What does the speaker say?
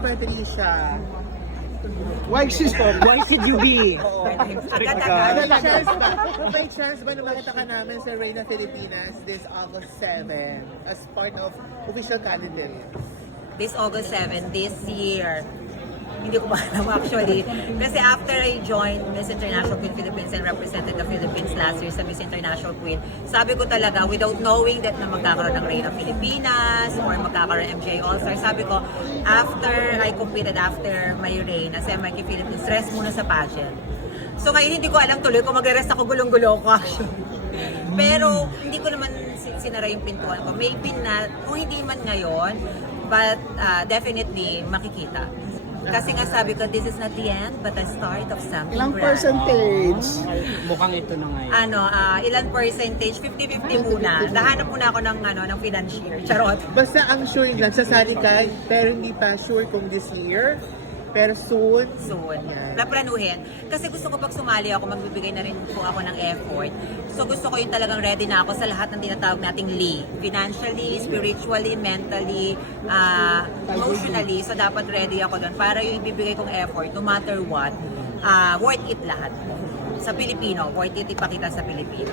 Patricia. Why should you be? May chance ba? May chance ba na makita ka namin sa Reyna Filipinas this August 7 as part of official candidate? This August 7, this year. Hindi ko pa alam actually. Kasi after I joined Miss International Queen Philippines and represented the Philippines last year sa Miss International Queen, sabi ko talaga, without knowing that na magkakaroon ng Reyna Filipinas or magkakaroon ng MJ All-Star, sabi ko, after I competed, after my reign as MIQ Philippines, rest muna sa pageant. So ngayon hindi ko alam tuloy kung magre-rest ako, gulong-gulo ko actually. Pero hindi ko naman sinara yung pintuan ko. Maybe na, kung hindi man ngayon, but definitely makikita. Kasi nga sabi ko, this is not the end, but the start of something Ilang grand. percentage? Mukhang ito na ngayon. Ilan percentage? 50-50 muna. Nahanap muna ako ng financier. Charot. Basta ang sure lang, sasali ka, pero hindi pa sure kung this year, pero soon. Soon. Yan. Planuhin. Kasi gusto ko pag sumali ako, magbibigay na rin po ako ng effort. So gusto ko yung talagang ready na ako sa lahat ng tinatawag nating Lee. Financially, spiritually, mentally, emotionally. So dapat ready ako doon para yung ibibigay kong effort, no matter what, worth it lahat. Sa Pilipino, worth it ipakita sa Pilipino.